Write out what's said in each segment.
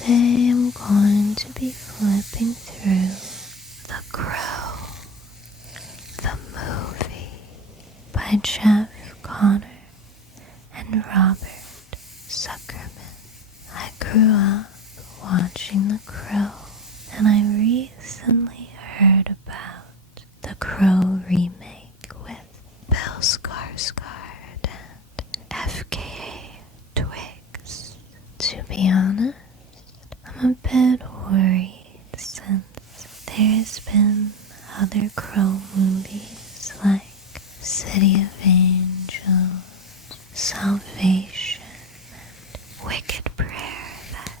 Today I'm going to be flipping through The Crow, the movie by Jeff Connor and Robert Zuckerman. I grew up watching The Crow, and I recently heard about the Crow remake with Bill Skarsgård and FKA Twigs. To be honest, I'm a bit worried since there's been other Crow movies like City of Angels, Salvation, and Wicked Prayer that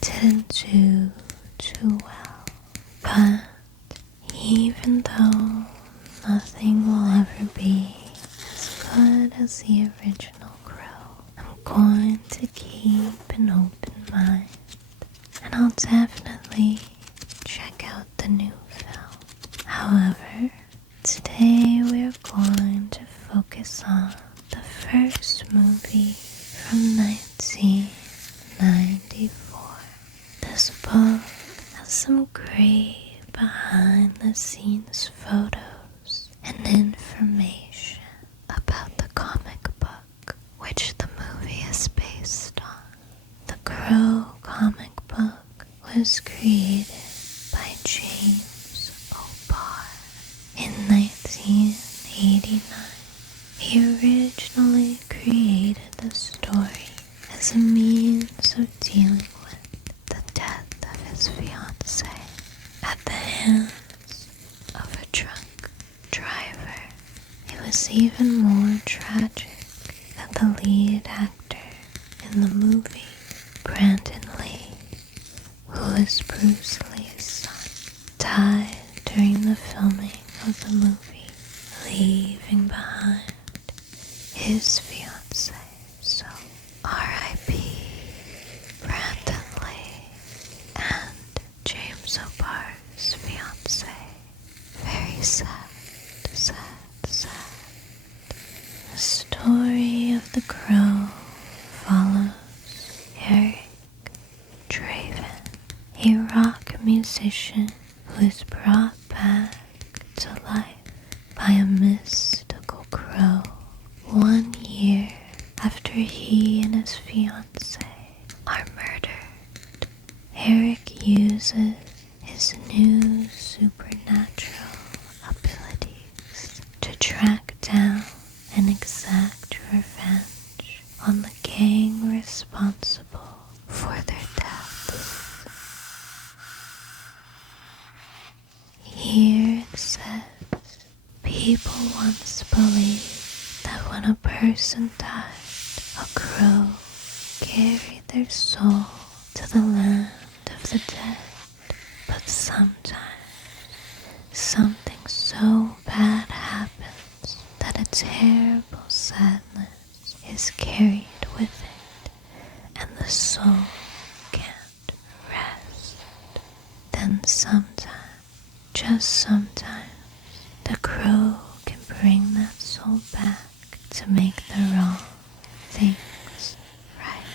didn't do too well. But even though nothing will ever be as good as the original Crow, I'm going to keep an open mind, and I'll definitely check out the new film. However, today we're going to focus on the first movie from 1994. This book has some great behind-the-scenes photos and information about the comic book, which the movie is based on. The Crow comic book was created by James O'Barr in 1989. He originally created the story as a means of dealing with the death of his fiancée at the hands of a drunk driver. It was even more tragic that the lead actor in the movie, Brandon Lee, who is Bruce Lee's son, died during the filming of the movie, leaving behind his fiancée. So, R.I.P. Brandon Lee and James O'Barr's fiancée. Very sad, sad, sad. The story of the Crow follows Eric Draven, a rock musician who is brought back to life by a mystical crow 1 year after he and his fiancée are murdered. Eric uses his new supernatural abilities to track down and exact revenge on the gang responsible for their deaths. Here it says, people once believed that when a person died, a crow carried their soul to the land of the dead. But sometimes something so bad happens that a terrible sadness is carried with it, and the soul can't rest. Then sometimes, just sometimes, the crow can bring that soul back to make the wrong things right.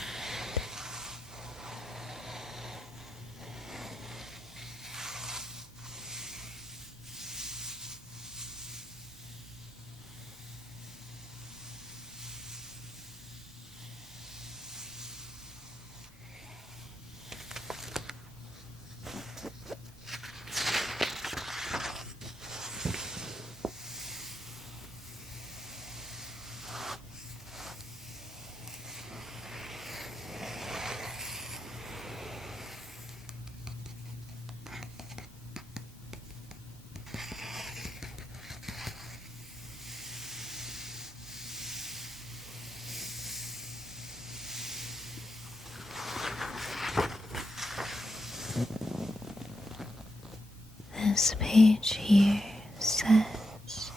This page here says,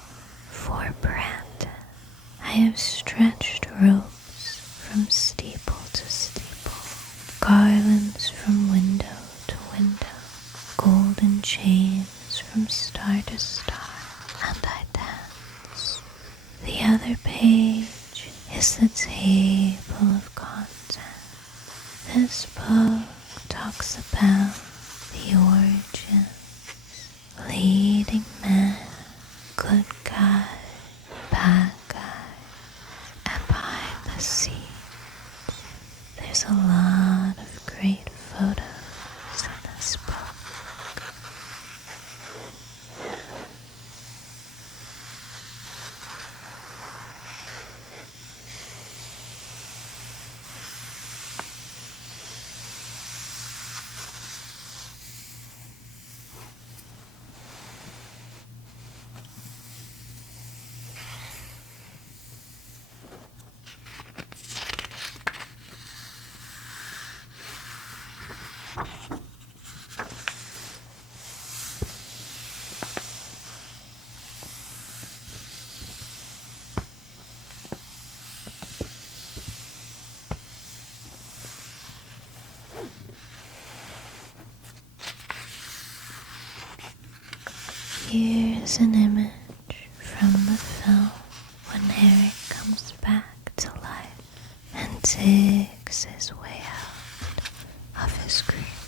for Brandon, I have stretched ropes from steeple to steeple, garlands from window to window, golden chains from star to star, and I dance. The other page is the table of content. This book talks about the origin, leading man, good guy, bad guy, and behind the scenes. There's a lot of great photos in this book. Here's an image from the film when Eric comes back to life and digs his way out of his grief.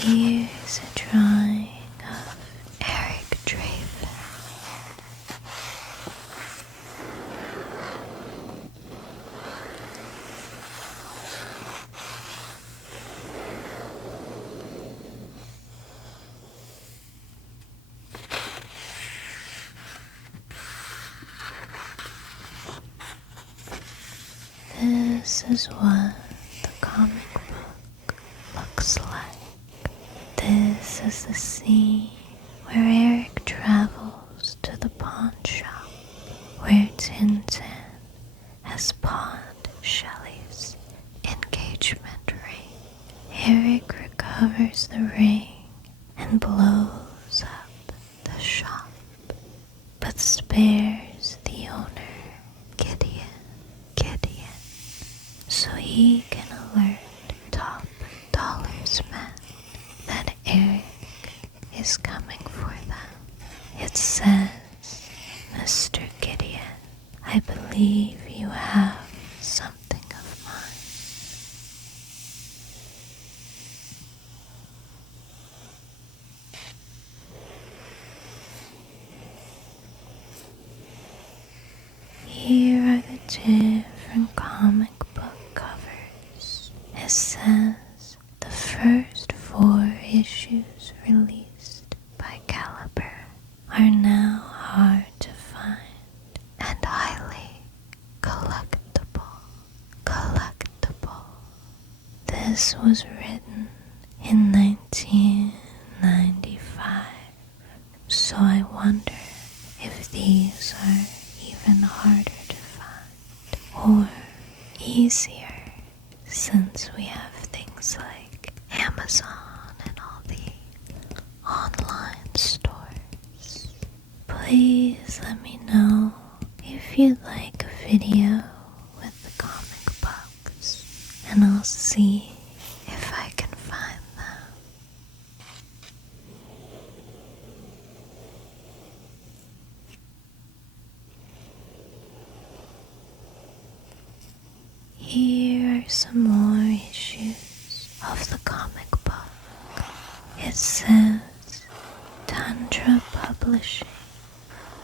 Here's a drawing of Eric Draven. This is what the comic book looks like. This is the scene where Eric travels to the pawn shop where Tintin has pawned Shelley's engagement ring. Eric recovers the ring and blows up the shop, but spares the owner, Gideon, so he can alert top dollars men that Eric is coming for them. It says, "Mr. Gideon, I believe you have something of mine." Here are the different comic book covers. It says the first 4 issues released by Caliber are now hard to find and highly collectible. This was written in 1995, so I wonder if these are even harder to find or easier since we have things like Amazon and all the online stores. Please let me know if you'd like a video with the comic books, and I'll see if I can find them. Here are some more issues of the comic book. It says Tundra Publishing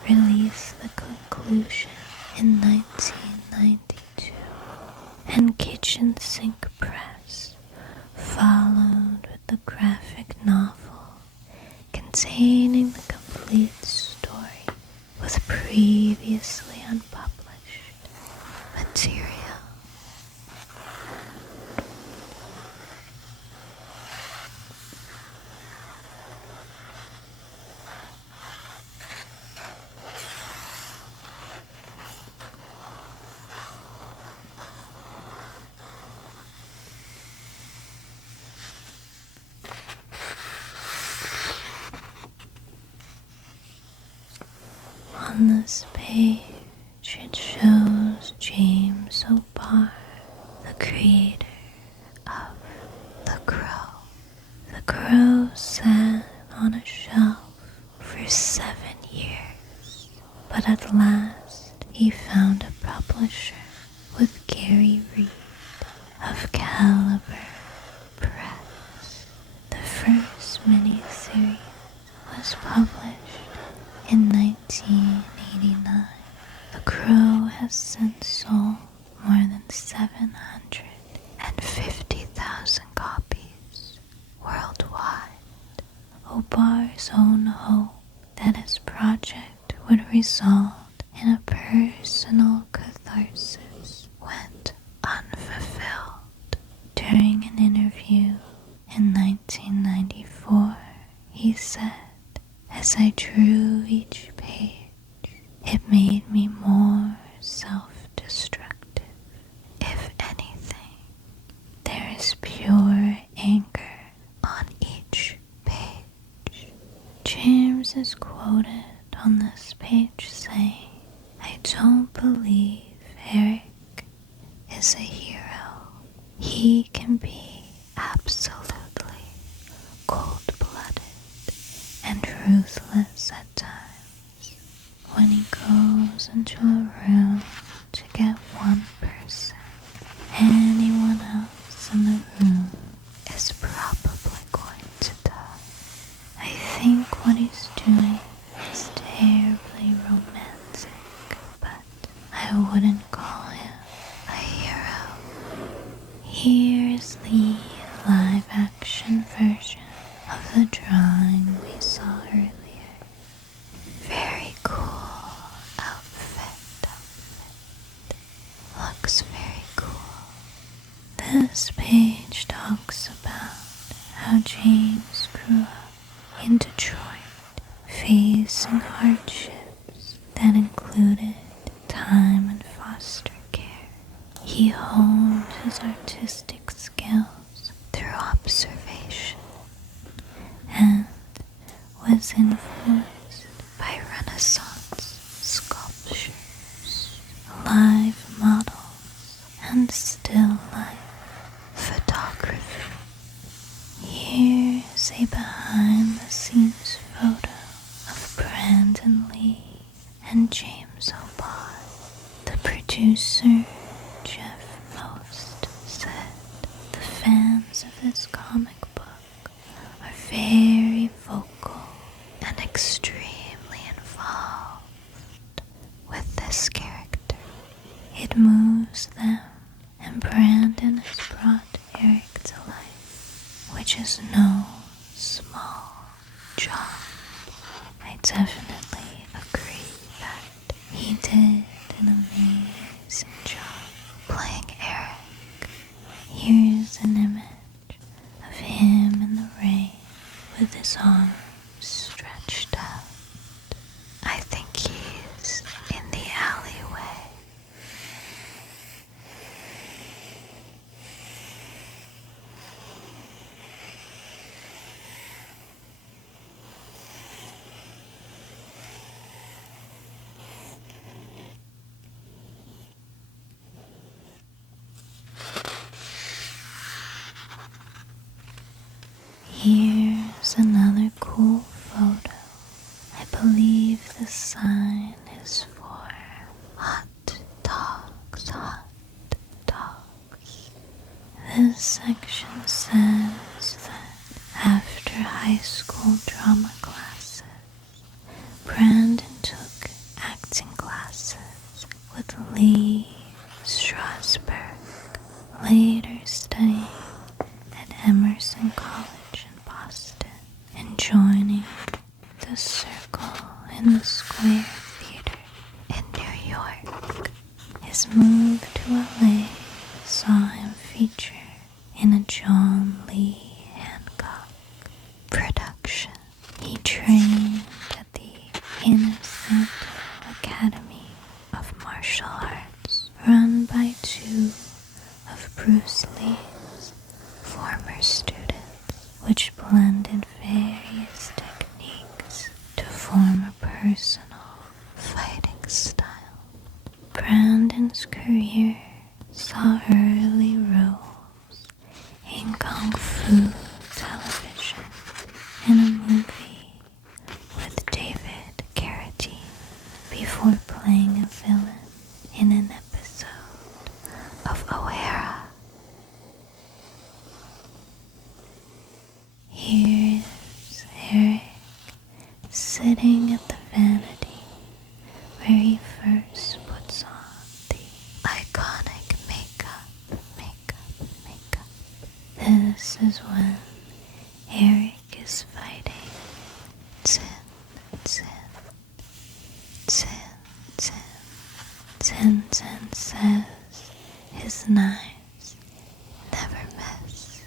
released the conclusion in 1992, and Kitchen Sink Press followed with the graphic novel containing the complete story with previously unpublished material. On this page, it shows James O'Barr with Gary Reed of Caliber Press. The first miniseries was published in 1989. The Crow has since sold more than 750,000 copies worldwide. Obar's own hope that his project would result in a personal catharsis went unfulfilled. During an interview in 1994, he said, "As I drew each page, it made me more self-destructive. If anything, there is pure anger on each page." James is quoted on this page saying, "I don't believe Eric is a hero. He can be absolutely cold-blooded and ruthless at times. When he goes into a room to get one person, anyone else in the room is probably going to die. I think what he's doing is terribly romantic, but I wouldn't call him a hero." Here is the live-action version of the drawing we saw earlier. Very cool outfit. Looks very cool. This page talks about how James grew up in Detroit, facing hardships that included time in foster care. He honed his artistic skills through observation and was influenced by Renaissance sculptures, live models, and still life photography. Here's a behind-the-scenes photo of Brandon Lee and James O'Barr. The producer, Jeff said, "The fans of this comic book are very vocal and extremely involved with this character. It moves them, and Brandon has brought Eric to life, which is no small job." I definitely agree that he did an amazing job playing Eric. Here's an image of him in the rain with his arms stretched out. I think he's in the alleyway. Here's another cool photo. I believe the sign is for hot dogs, hot dogs. This section says that after high school drama classes, Brandon took acting classes with Lee Strasberg, later studying at Emerson College in Boston and joining the Circle in the Square Theater in New York. His move to LA saw him featured in a John Lee Hancock production. He trained at the Innocent Academy of Martial Arts, run by two of Bruce Lee's former students, which blended various techniques to form a personal fighting style. Brandon's career saw early roles in Kung Fu television in a movie with David Carradine before playing a villain in an episode sitting at the vanity where he first puts on the iconic makeup. This is when Eric is fighting Tin, says his knives never miss,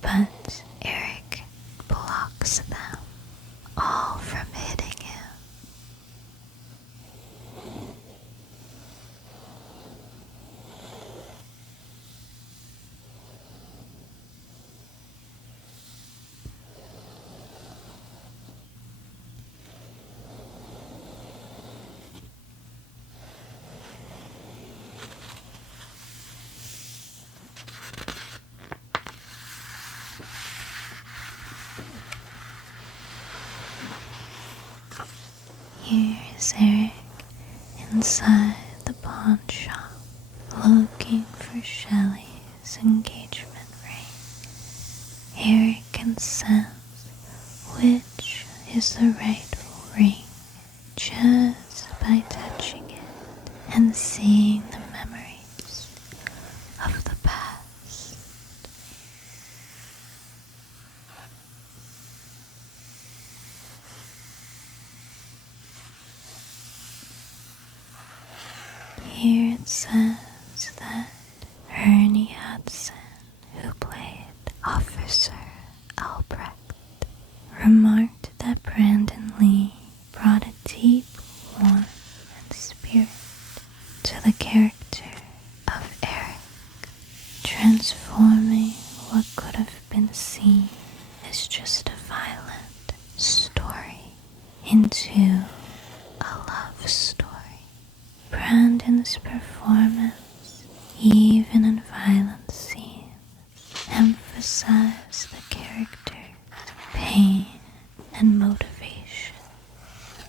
but Eric blocks them all from hitting him. Here is Eric inside the pawn shop, looking for Shelley's engagement ring. Eric can sense which is the rightful ring just by touching it and seeing the memories of the past. Here it says that Ernie Hudson, who played Officer Albrecht, remarked that Brandon Lee brought a deep warmth and spirit to the character of Eric, transforming what could have been seen as just a violent story into a love story. Brandon's performance, even in violent scenes, emphasized the character's pain and motivation.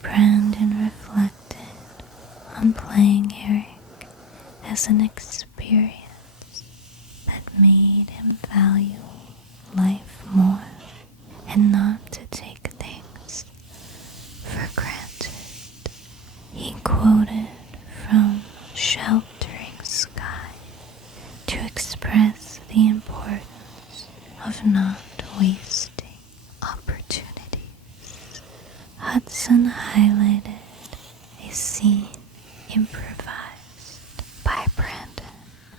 Brandon reflected on playing Eric as an experience that made him value life more and not to take things for granted. He quoted from Sheltering Sky to express the importance of not wasting opportunities. Hudson highlighted a scene improvised by Brandon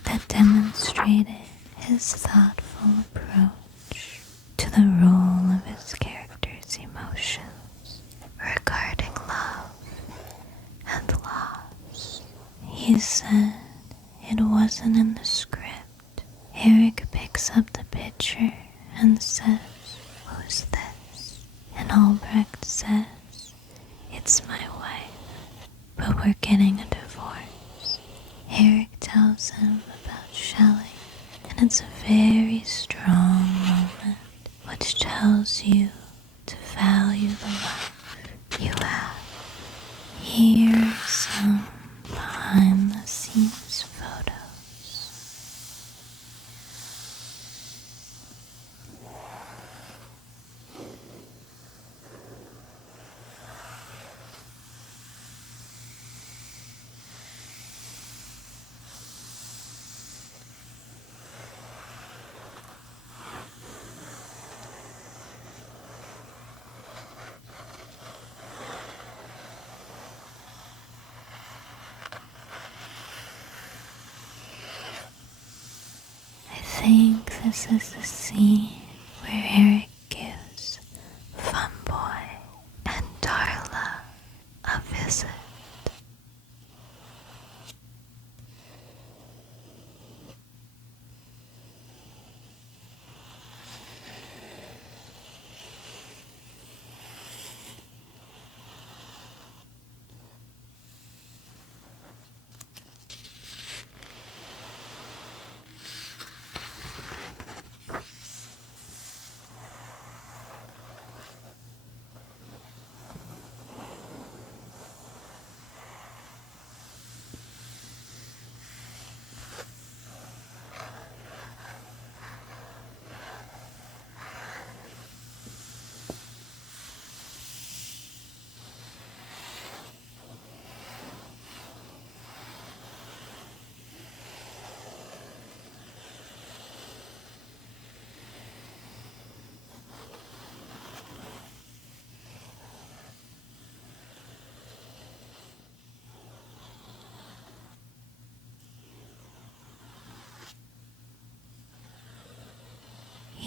that demonstrated his thoughtful approach to the role of his character's emotions regarding love and loss. He said it wasn't in the script. Eric picks up the picture and says, "Who's this?" And Albrecht says, "It's my wife, but we're getting a divorce." Eric tells him about Shelley, and it's a very strong moment which tells you to value the life you have. Here are some behind-the-scenes photos. I think this is the scene where Eric gives Funboy and Darla a visit.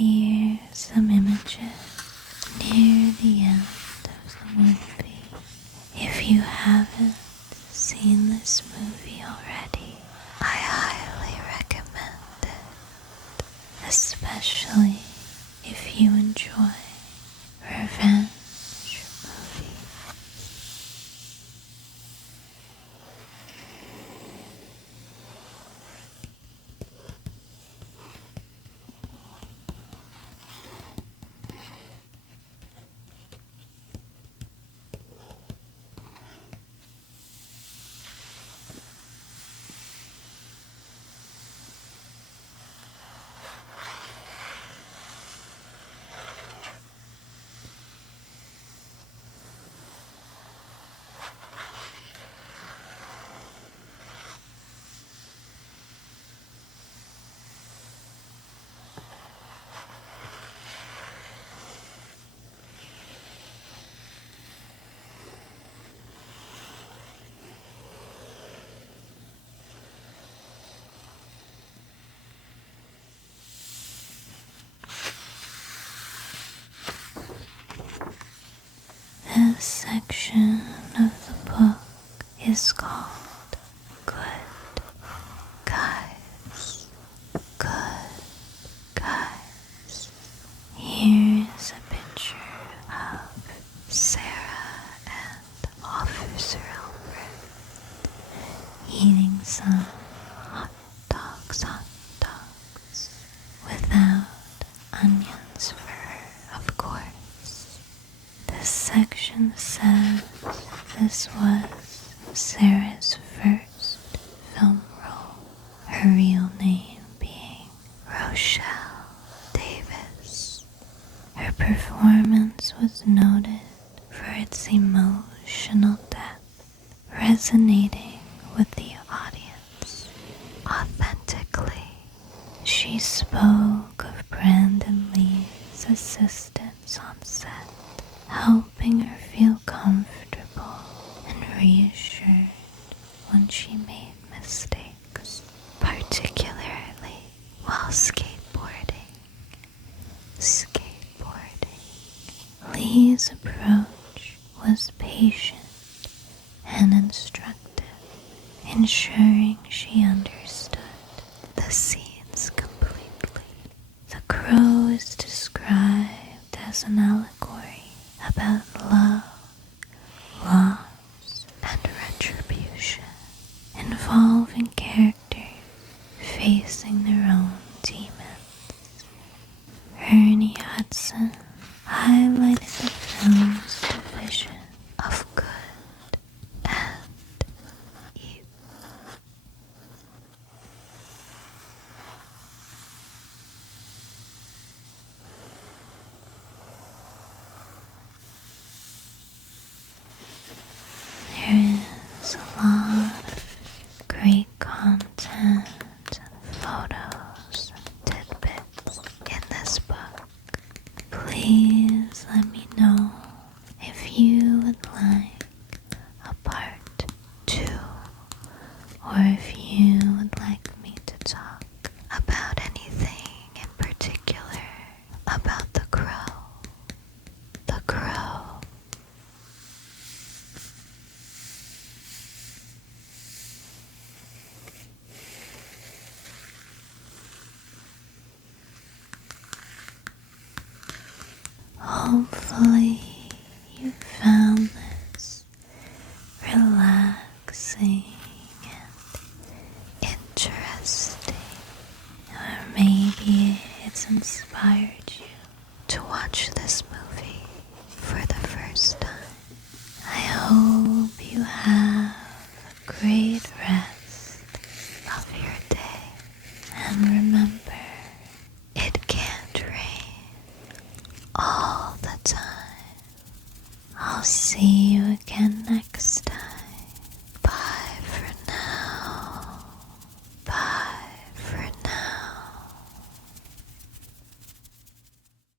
Here's some images near the end of the movie. If you haven't seen this movie already, I highly recommend it, especially if you enjoy revenge movies. This section of the book is called Good Guys. Good Guys. Here is a picture of Sarah and Officer Albert eating some hot dogs without onions for her, of course. This section says this was Sarah's first film role, her real name being Rochelle Davis. Her performance was noted for its emotional depth, resonating with the audience authentically. She spoke of Brandon Lee's assistance on set, helping her feel comfortable and reassured when she made mistakes, particularly while skateboarding. Lee's approach was patient and instructive, ensuring she understood the scenes completely. The Crow is described as an allegory about love, loss, and retribution, involving characters facing their own demons. Ernie Hudson highlighted the film's division of good and evil. There is a lot of great content and photos and tidbits in this book. Please let me know if you would like a part 2, or if you would like me to talk about anything in particular about the Crow. The Crow. Hopefully you found this relaxing and interesting, or maybe it's inspired you to watch this movie for the first time. I hope you have a great rest of your day, and remember, it can't rain all the time. I'll see you again next